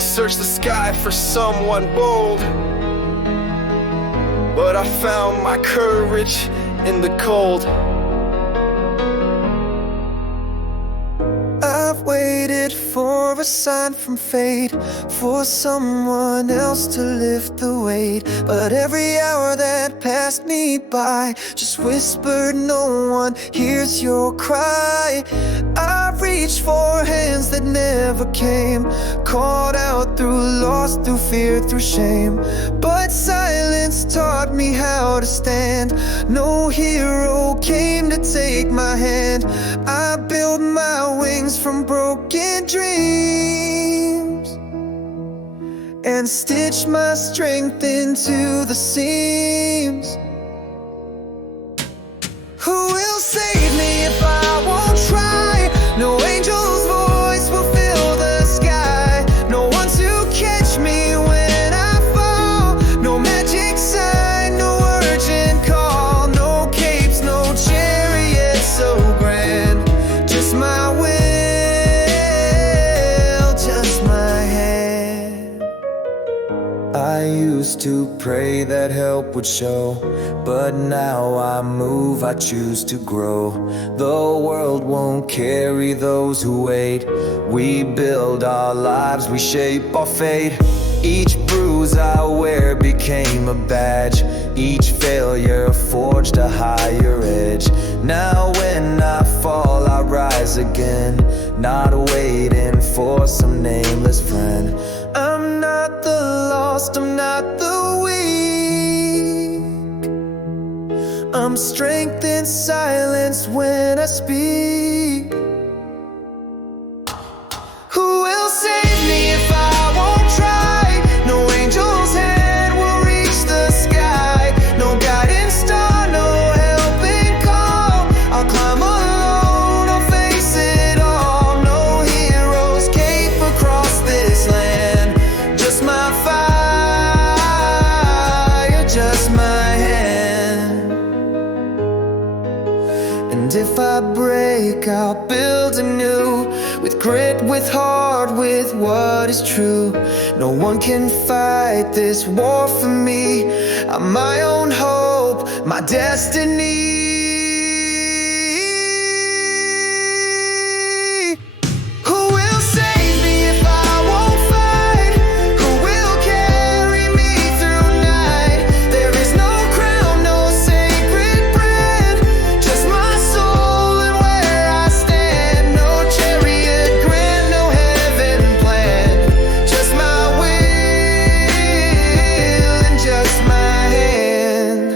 searched the sky for someone bold, but I found my courage in the cold. I've waited for a sign from fate, for someone else to lift the weight, but every hour that passed me by just whispered no one hears your cry. I reached for hands that never came, called out through loss, through fear, through shame, but silence taught me how to stand. No hero came to take my hand. I built my wings from broken dreams and stitched my strength into the seams. Who will save me if I won't try? No angel's voice will fill the sky, no one to catch me when I fall, no magic sign, no urgent call, no capes, no chariot so grand, just my will, just my hand. I used to pray that help would show, but now I move, I choose to grow. The world won't carry those who wait. We build our lives, we shape our fate. Each bruise I wear became a badge, each failure forged a higher edge. Now when I fall, I rise again, not waiting for some nameless friend. I'm not the lost, I'm not the weak, I'm strength in silence when I speak. Who will save me if I won't try? No angel's hand will reach the sky, no guiding star, no helping call. I'll climb alone, I'll face it all. No hero's cape across this land, just my fire, just my hand. And if I break, I'll build anew, with grit, with heart, with what is true. No one can fight this war for me. I'm my own hope, my destiny. Who will save me if I won't fight? Who will carry me through night? There is no crown, no sacred brand, just my soul and where I stand. No chariot grand, no heaven plan, just my will and just my hand.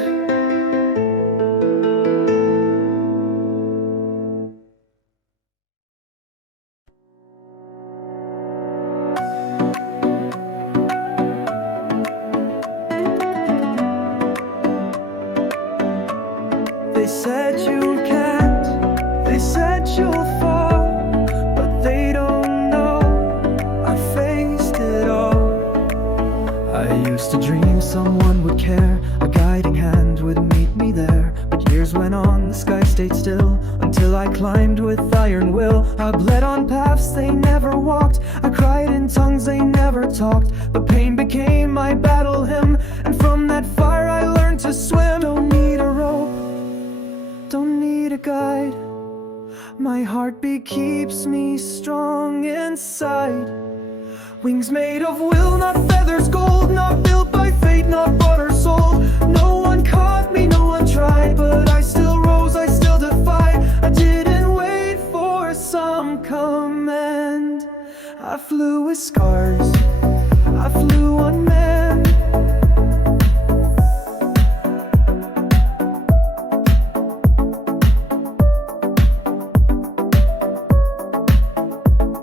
They said you can't, they said you'll fall, but they don't know I faced it all. I used to dream someone would care, a guiding hand would meet me there. But years went on, the sky stayed still, until I climbed with iron will. I bled on paths they never walked, I cried in tongues they never talked. The pain became my battle hymn, and from that fire I learned to swim. Don't need a rope, don't need a guide, my heartbeat keeps me strong inside. Wings made of will, not feathers, gold, not built by fate, not bought or sold. No one caught me, no one tried, but I still rose, I still defied. I didn't wait for some command. I flew with scars, I flew unmanned.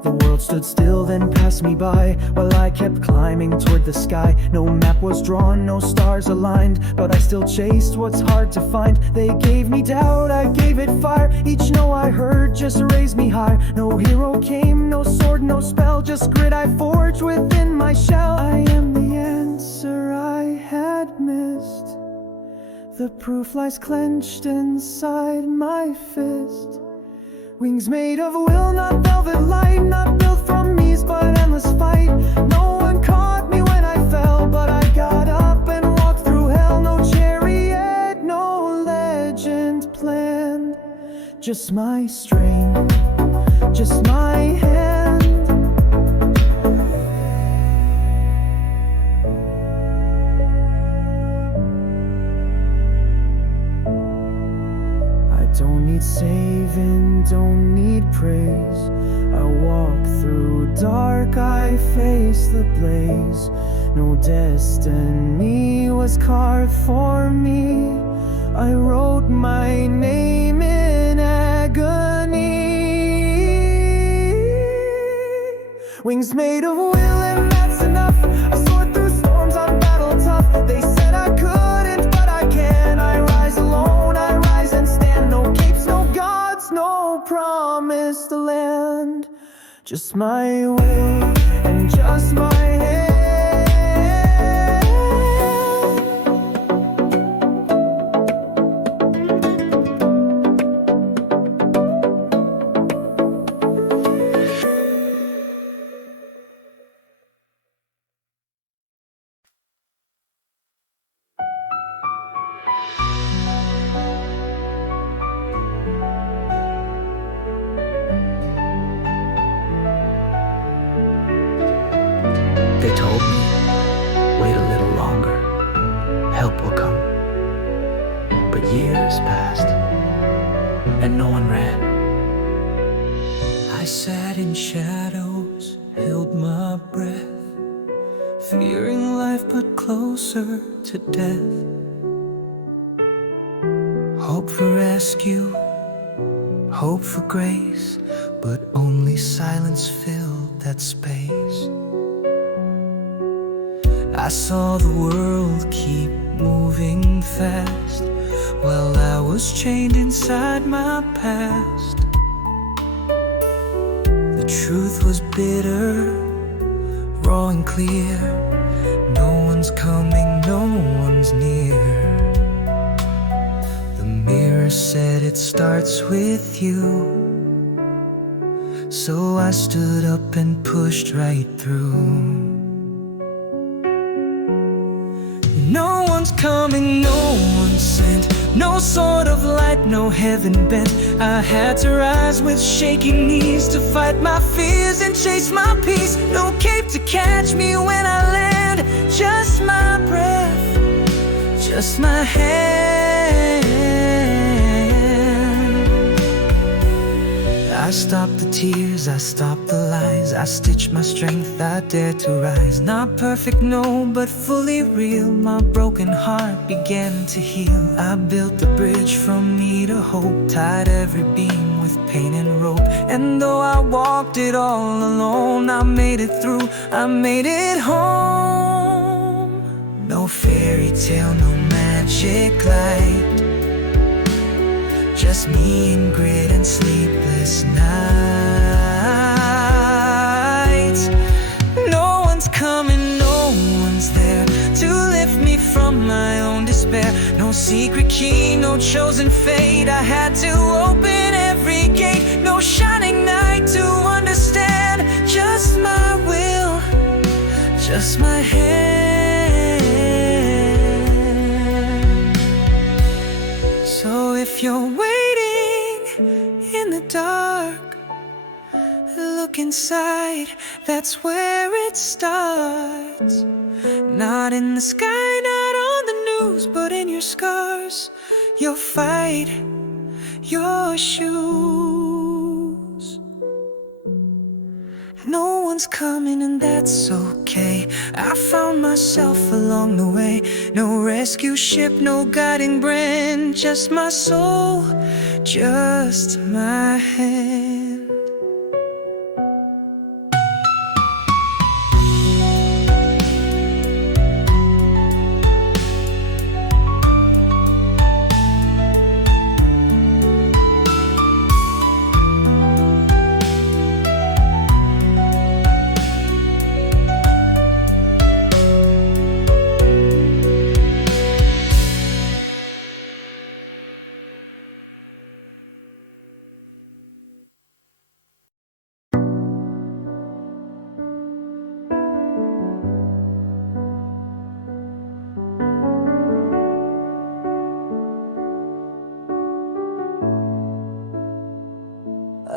The world stood still, then passed me by, while I kept climbing toward the sky. No map was drawn, no stars aligned, but I still chased what's hard to find. They gave me doubt, I gave it fire. Each no I heard just raised me high. No hero came, no sword, no spell, just grit I forged within my shell. I am the answer I had missed, the proof lies clenched inside my fist. Wings made of will, not velvet light, not built from ease but endless fight. No just my strength, just my hand. I don't need saving, don't need praise. I walk through dark, I face the blaze. No destiny was carved for me. I wrote my name in agony. Wings made of will, and that's enough. I soared through storms, I'm battle tough. They said I couldn't, but I can. I rise alone, I rise and stand. No capes, no gods, no promised land. Just my will and just my hand. They told me, wait a little longer, help will come. But years passed, and no one ran. I sat in shadows, held my breath, fearing life but closer to death. Hope for rescue, hope for grace, but only silence filled that space. I saw the world keep moving fast, while I was chained inside my past. The truth was bitter, raw and clear. No one's coming, no one's near. The mirror said it starts with you. So I stood up and pushed right through. No one's coming, no one's sent, no sort of light, no heaven bent. I had to rise with shaking knees to fight my fears and chase my peace. No cape to catch me when I land, just my breath, just my hand. I stopped the tears, I stopped the lies, I stitched my strength, I dared to rise. Not perfect, no, but fully real. My broken heart began to heal. I built the bridge from me to hope, tied every beam with pain and rope. And though I walked it all alone, I made it through, I made it home. No fairy tale, no magic light, just me and grit and sleepless nights. No one's coming, no one's there to lift me from my own despair. No secret key, no chosen fate. I had to open every gate. No shining night to understand. Just my will, just my hand. So if you're waiting in the dark, look inside, that's where it starts. Not in the sky, not on the news, but in your scars, your fight, your shoes. No one's coming and that's okay. I found myself along the way. No rescue ship, no guiding brand, just my soul, just my hand.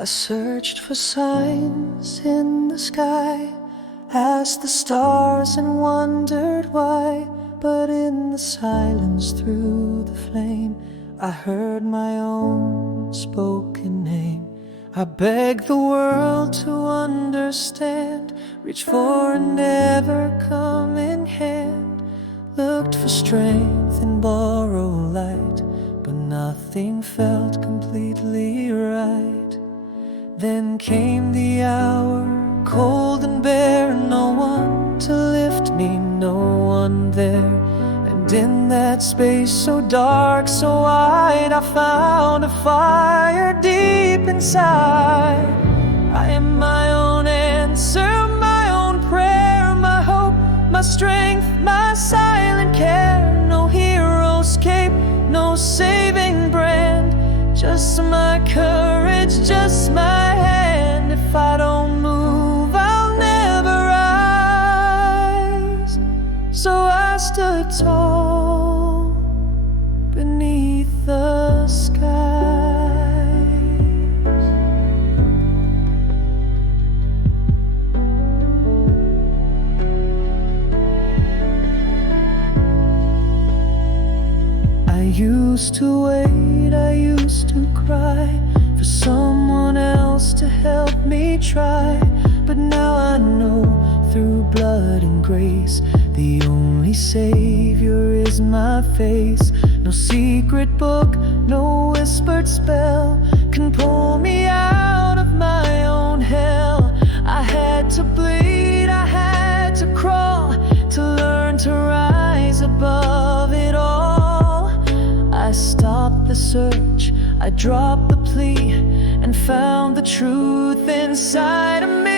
I searched for signs in the sky, asked the stars and wondered why. But in the silence through the flame, I heard my own spoken name. I begged the world to understand, reach for and never come in hand. Looked for strength in borrowed light, but nothing felt completely right. Then came the hour, cold and bare, no one to lift me, no one there. And in that space so dark, so wide, I found a fire deep inside. I am my own answer, my own prayer, my hope, my strength, my silent care. No hero's cape, no saving brand, just my courage, just my hand. If I don't move, I'll never rise. So I stood tall beneath the skies. I used to wait, I used to cry for someone else to help me try. But now I know through blood and grace, the only savior is my face. No secret book, no whispered spell can pull me out of my own hell. I had to bleed, I had to crawl to learn to rise above it all. I stopped the search, I dropped the plea, and found the truth inside of me.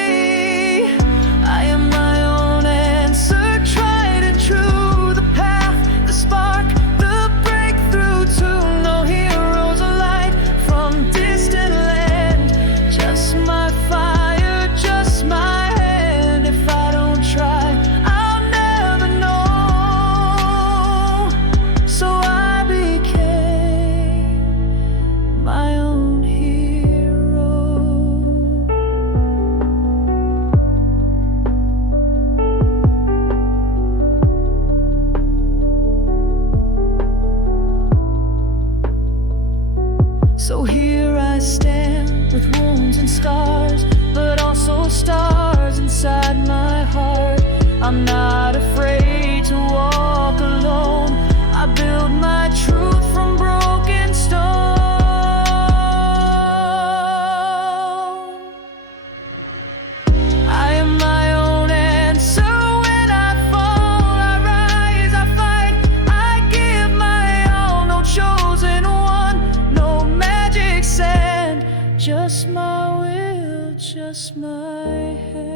I am my own answer, tried and true, the path, the spark, the breakthrough to no heroes alight from distant land. Just my fire, just my hand. If I don't try, I'll never know. So I became my own hero. So here I stand with wounds and scars, but also stars inside my heart. I'm not afraid to walk alone. I build my truth from broken stone. I am my own answer. When I fall, I rise, I fight, I give my all. No chosen one, no magic sand, just my will, just my hand.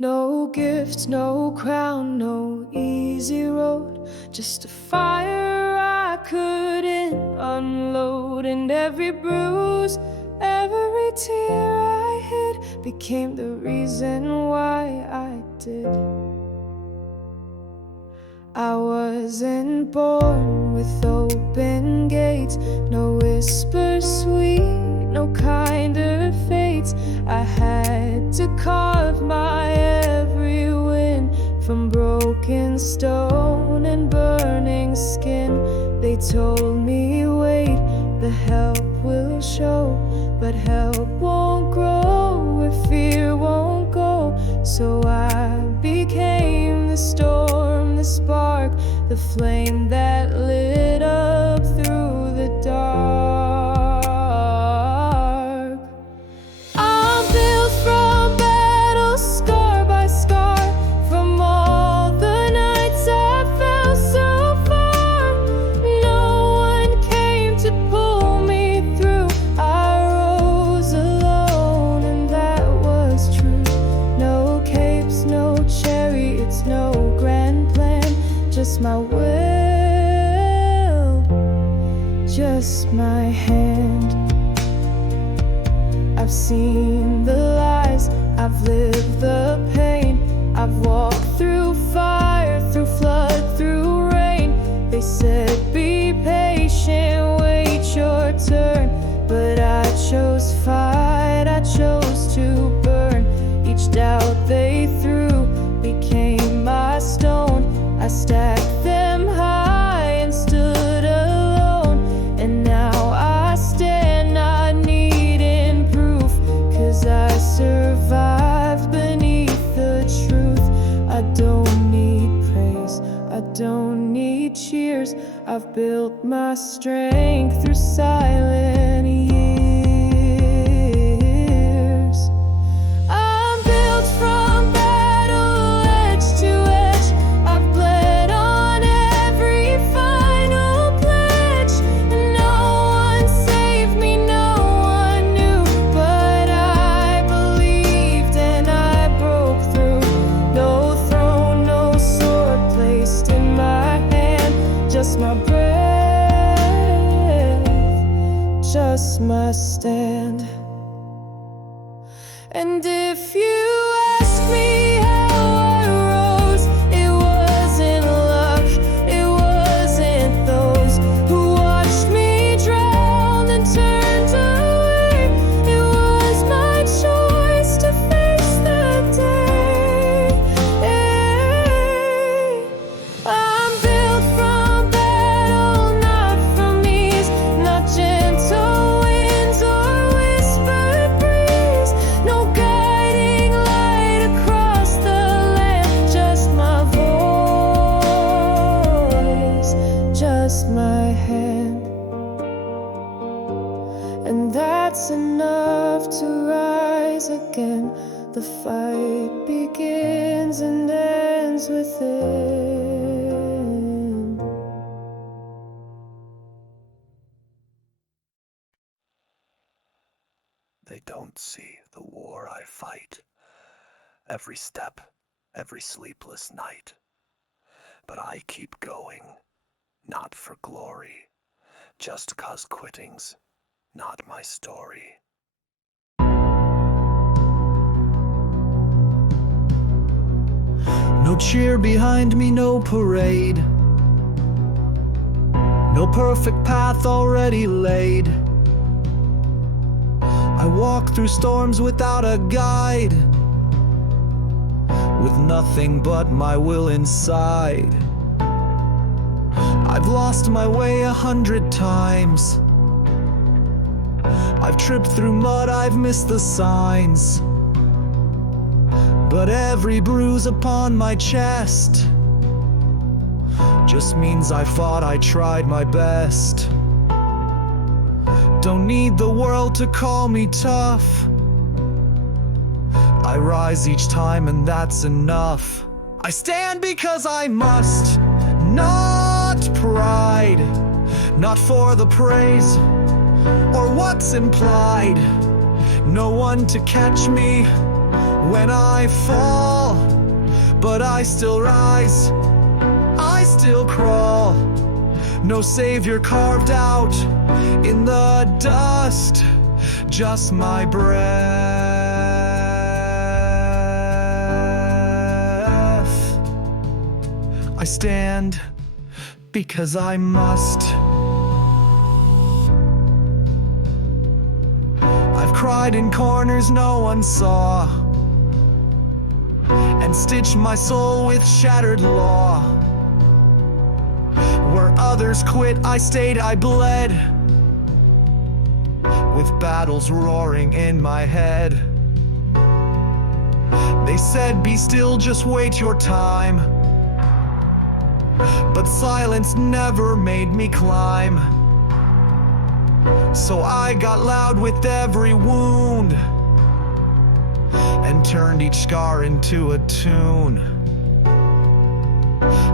No gifts, no crown, no easy road, just a fire I couldn't unload. And every bruise, every tear I hid became the reason why I did. I wasn't born with open gates, no whisper sweet, no kinder fates. I had to carve my every win from broken stone and burning skin. They told me wait, the help will show, but help won't grow where fear won't go. So I became the storm, the spark, the flame that lit up through the dark. I'm built from battle, scar by scar, from all the nights I fell so far. No one came to pull me through. I rose alone, and that was true. No capes, no chariots, no grand plan. just my hand. I've seen the lies, I've lived the pain. I've walked through fire, through flood, through rain. They said be patient, wait your turn. But I chose fight, I chose to burn. Each doubt they threw became my stone. I stacked them high and stood alone. And now I stand not needing proof, 'cause I survived beneath the truth. I don't need praise, I don't need cheers. I've built my strength through silent years. I'm built from battle edge to edge. I've bled on every final pledge. No one saved me, no one knew, but I believed and I broke through. No throne, no sword placed in my hand, just my breath, just my stand. And if you ask me how I rose, it wasn't luck, it wasn't those who watched me drown and turned away. It was my choice to face that day. I'm built from battle, not from ease, not gentle winds or whispered breeze. No guiding light across the land, just my voice, just my hand. And that's enough to rise again. The fight begins and ends within. They don't see the war I fight, every step, every sleepless night. But I keep going, not for glory, just 'cause quitting's not my story. No cheer behind me, no parade. No perfect path already laid. I walk through storms without a guide, with nothing but my will inside. I've lost my way 100 times. I've tripped through mud, I've missed the signs. But every bruise upon my chest just means I fought, I tried my best. Don't need the world to call me tough. I rise each time and that's enough. I stand because I must, not pride, not for the praise or what's implied. No one to catch me when I fall, but I still rise, I still crawl. No savior carved out in the dust, just my breath. I stand because I must. I've cried in corners no one saw, and stitched my soul with shattered law. Where others quit, I stayed, I bled, with battles roaring in my head. They said, be still, just wait your time. But silence never made me climb. So I got loud with every wound, and turned each scar into a tune.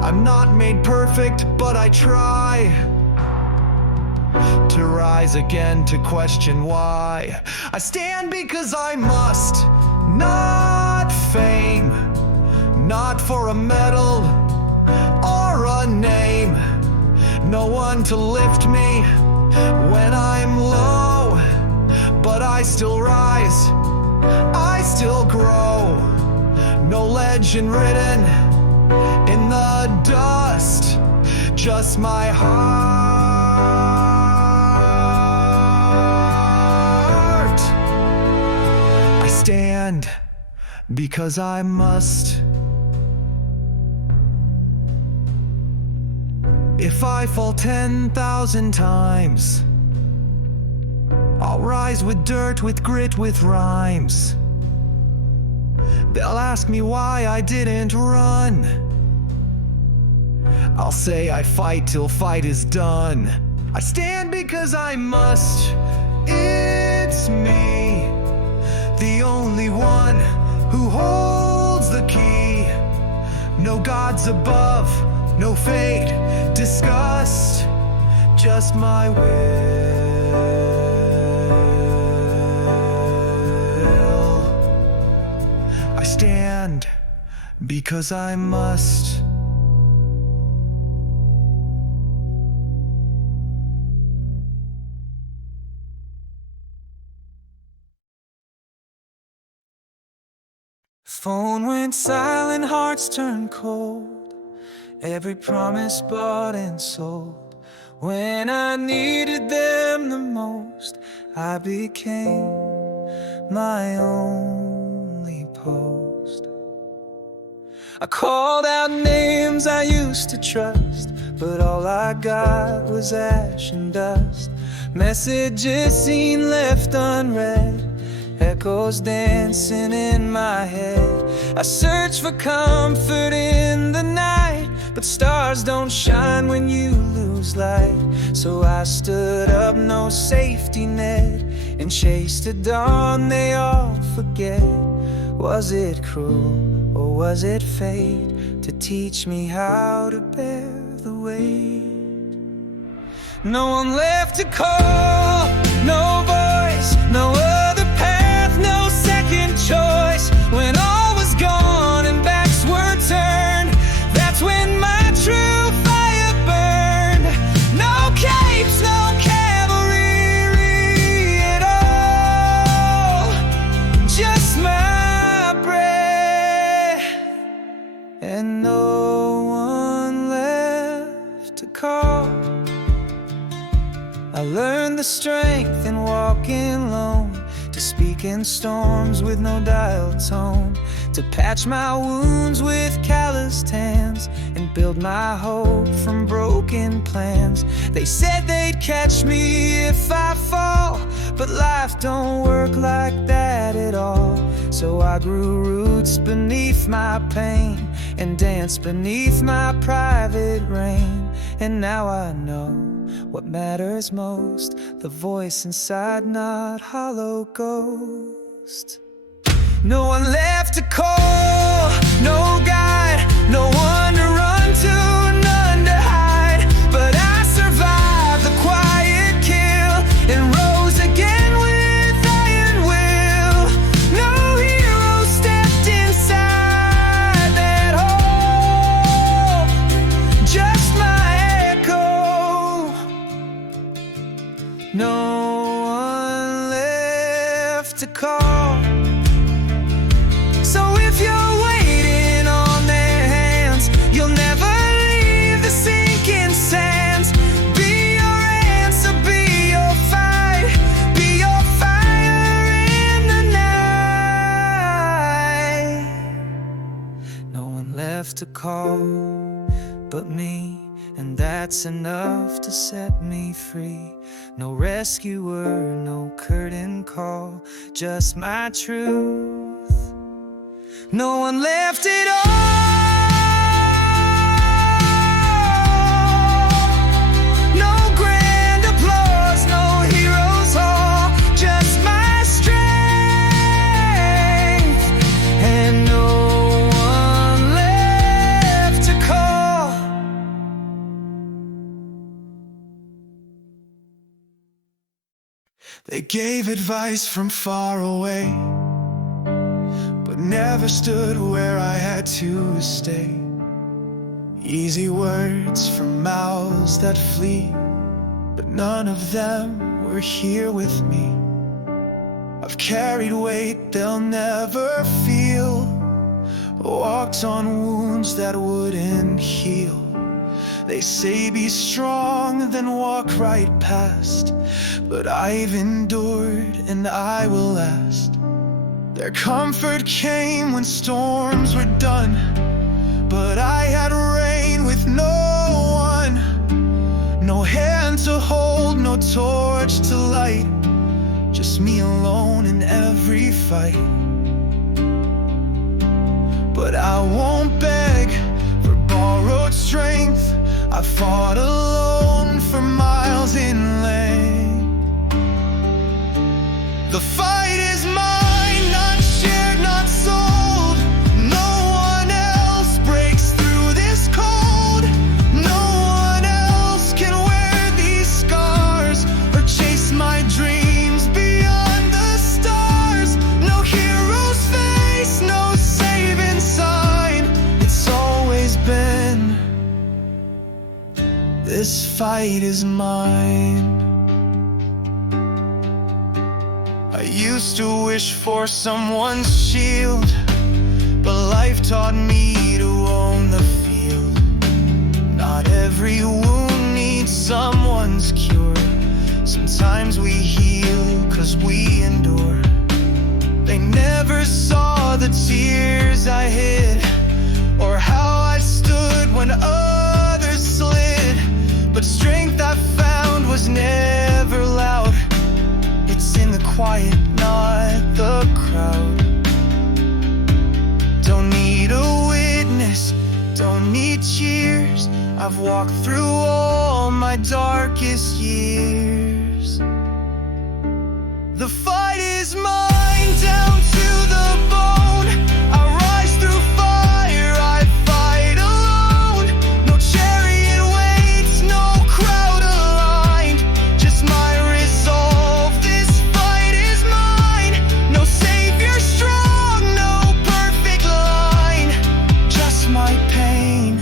I'm not made perfect, but I try to rise again, to question why. I stand because I must, not fame, not for a medal or a name. No one to lift me, when I'm low, but I still rise, I still grow. No legend written in the dust, just my heart. I stand because I must. If I fall 10,000 times, I'll rise with dirt, with grit, with rhymes. They'll ask me why I didn't run. I'll say I fight till fight is done. I stand because I must. It's me, the only one who holds the key. No gods above, no fate discussed, just my will. I stand because I must. Phone went silent, hearts turned cold. Every promise bought and sold. When I needed them the most, I became my only post. I called out names I used to trust, but all I got was ash and dust. Messages seen left unread, echoes dancing in my head. I search for comfort in the night, but stars don't shine when you lose light. So I stood up, no safety net, and chased a dawn they all forget. Was it cruel, or was it fate, to teach me how to bear the weight? No one left to call, no voice, no other path, no second choice. When all was gone and backs were turned, that's when my true fire burned. No capes, no cavalry at all, just my breath, and no one left to call. I learned the strength in walking lone, to speak in storms with no dial tone, to patch my wounds with calloused hands, and build my hope from broken plans. They said they'd catch me if I fall, but life don't work like that at all. So I grew roots beneath my pain, and danced beneath my private rain. And now I know what matters most, the voice inside, not hollow ghost. No one left to call, no guide, no one to run to, none to hide. But I survived the quiet kill and rose again with iron will. No hero stepped inside that hole, just my echo. No one left to call. So if you're waiting on their hands, you'll never leave the sinking sands. Be your answer, be your fight, be your fire in the night. No one left to call but me, and that's enough to set me free. No rescuer, no curtain call, just my truth. No one left it all. No grand applause, no hero's hall, just my strength, and no one left to call. They gave advice from far away, but never stood where I had to stay. Easy words from mouths that flee, but none of them were here with me. I've carried weight they'll never feel, walked on wounds that wouldn't heal. They say be strong, then walk right past, but I've endured and I will last. Their comfort came when storms were done, but I had rain with no one. No hand to hold, no torch to light, just me alone in every fight. But I won't beg for borrowed strength. I fought alone for miles in length. The fight is mine, not shared, not sold. No one else breaks through this cold. No one else can wear these scars or chase my dreams beyond the stars. No hero's face, no saving sign. It's always been, this fight is mine. I used to wish for someone's shield, but life taught me to own the field. Not every wound needs someone's cure. Sometimes we heal 'cause we endure. They never saw the tears I hid, or how I stood when others slid. But strength I found was never loud. It's in the quiet, not the crowd. Don't need a witness, don't need cheers. I've walked through all my darkest years. The fight is mine, down to the bone. I rise through fire, I fight alone. No chariot waits, no crowd aligned, just my resolve. This fight is mine. No savior strong, no perfect line, just my pain,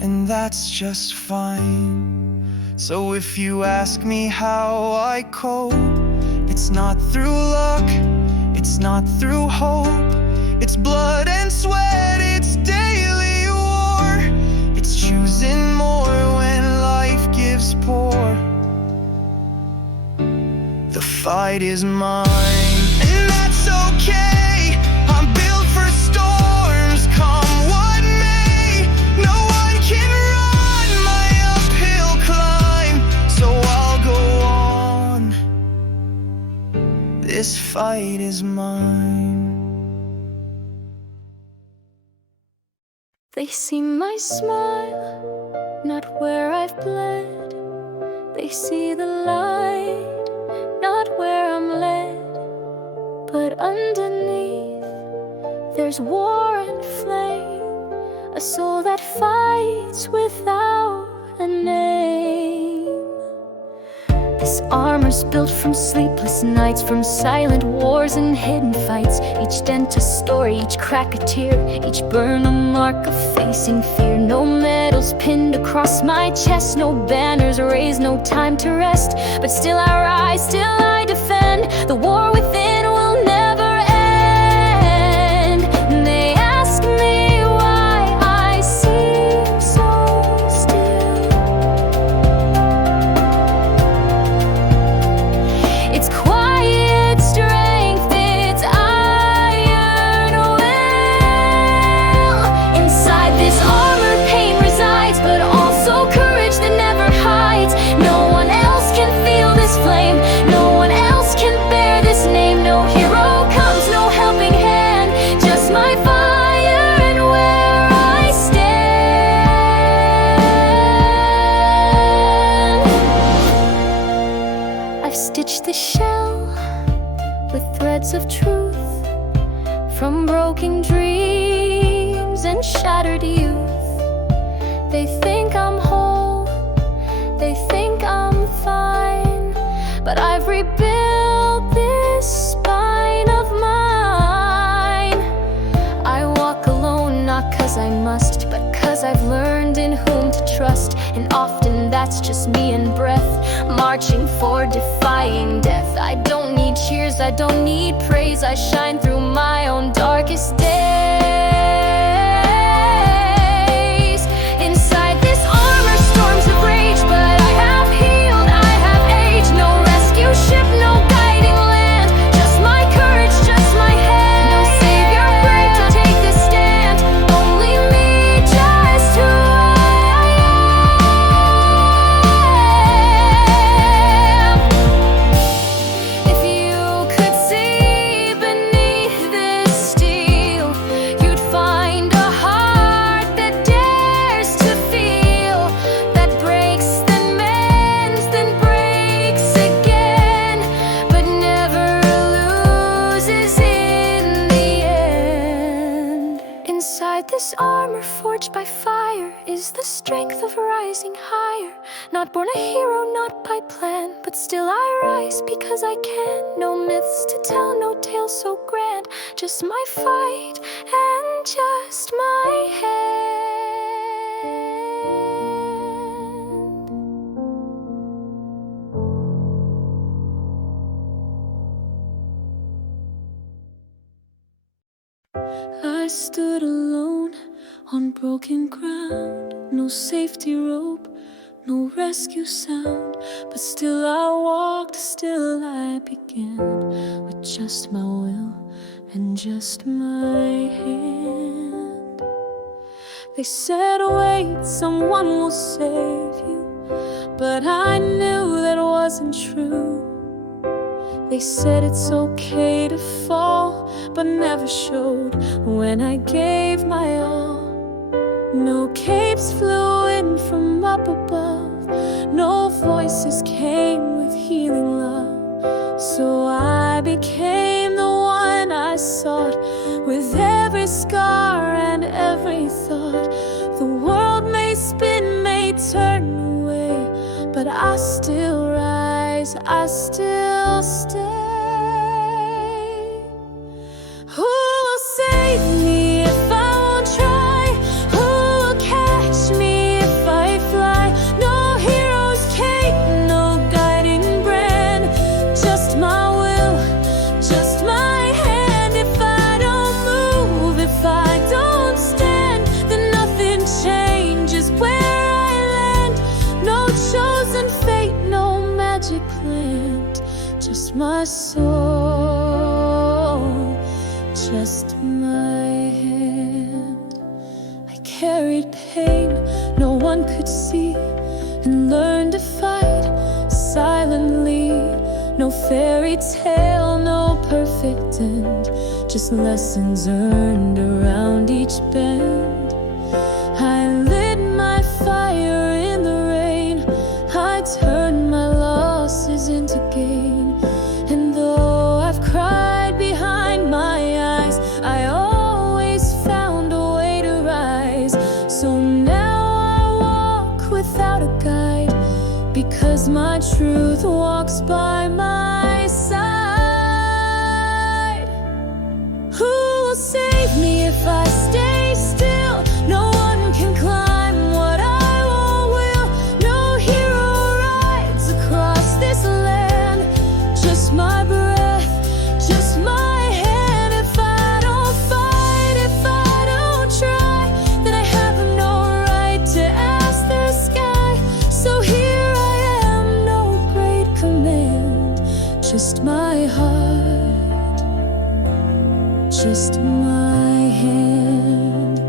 and that's just fine. So if you ask me how I cope, it's not through luck, it's not through hope. It's blood and sweat, it's daily war. It's choosing more when life gives poor. The fight is mine, and that's okay. I'm built for storms, come what may. No one can run my uphill climb, so I'll go on. This fight is mine. They see my smile, not where I've bled. They see the light, not where I'm led. But underneath, there's war and flame, a soul that fights without a name. This armor's built from sleepless nights, from silent wars and hidden fights. Each dent a story, each crack a tear, each burn a mark of facing fear. No medals pinned across my chest, no banners raised, no time to rest. But still I rise, still I defend. The war within will never end. And they ask me why I seem so still. It's quiet strength, it's iron will. Inside this armor pain resides, but also courage that never hides. No one else can feel this flame, no one else can bear this name. No hero comes, no helping hand, just my fire and where I stand. I've stitched the shell with threads of truth, from broken dreams and shattered youth. They think I'm whole, they think I'm fine, but I've rebuilt this spine of mine. I walk alone, not 'cause I must, but 'cause I've learned in whom to trust. And often that's just me and breath, marching for defying death. I don't need cheers, I don't need praise, I shine through my own darkest days. Inside this armor, storms of rage, but I have healed, I have aged. No rescue ship, no guiding land, just my courage, just my hand. No savior brave to take the stand, only me, just who I am. If you could see beneath this steel, you'd find a heart that dares to feel, that breaks, then mends, then breaks again, but never loses in the end. Inside this armor forged by fire is the strength of rising higher. Not born a hero, not by plan, but still I rise because I can. No myths to tell, no tale so grand, just my fight and just my hand. I stood alone on broken ground, no safety rope, no rescue sound, but still I walked, still I began, with just my will and just my hand. They said, wait, someone will save you, but I knew that wasn't true. They said it's okay to fall, but never showed when I gave my all. No capes flew in from up above, no voices came with healing love. So I became the one I sought, with every scar and every thought. The world may spin, may turn away, but I still rise, I still stay. Who will save me if I won't try? Who will catch me if I fly? No hero's cape, no guiding brand, just my will, just my hand. If I don't move, if I don't stand, then nothing changes where I land. No chosen fate, no magic planned, just my soul, just my hand. I carried pain no one could see, and learned to fight silently. No fairy tale, no perfect end, just lessons earned around each bend. I lit my fire in the rain, I turned my losses into gain. And though I've cried behind my eyes, I always found a way to rise. So now I walk without a guide, because my truth walks by my side. Who will save me if I stay still? No one can climb what I won't will. No hero rides across this land, just my breath, just my hand. If I don't fight, if I don't try, then I have no right to ask the sky. So here I am, no great command, just my heart, just my hand.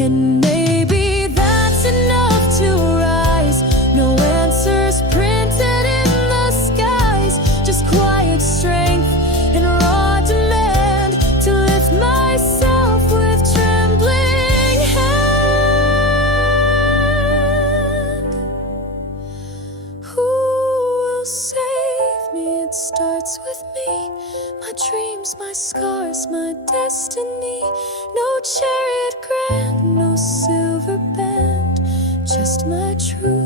And maybe that's enough to rise. No answers printed in the skies, just quiet strength and raw demand to lift myself with trembling hand. Who will save me? It starts with me, my dreams, my scars, my destiny. No chariot grand, no silver band, just my truth.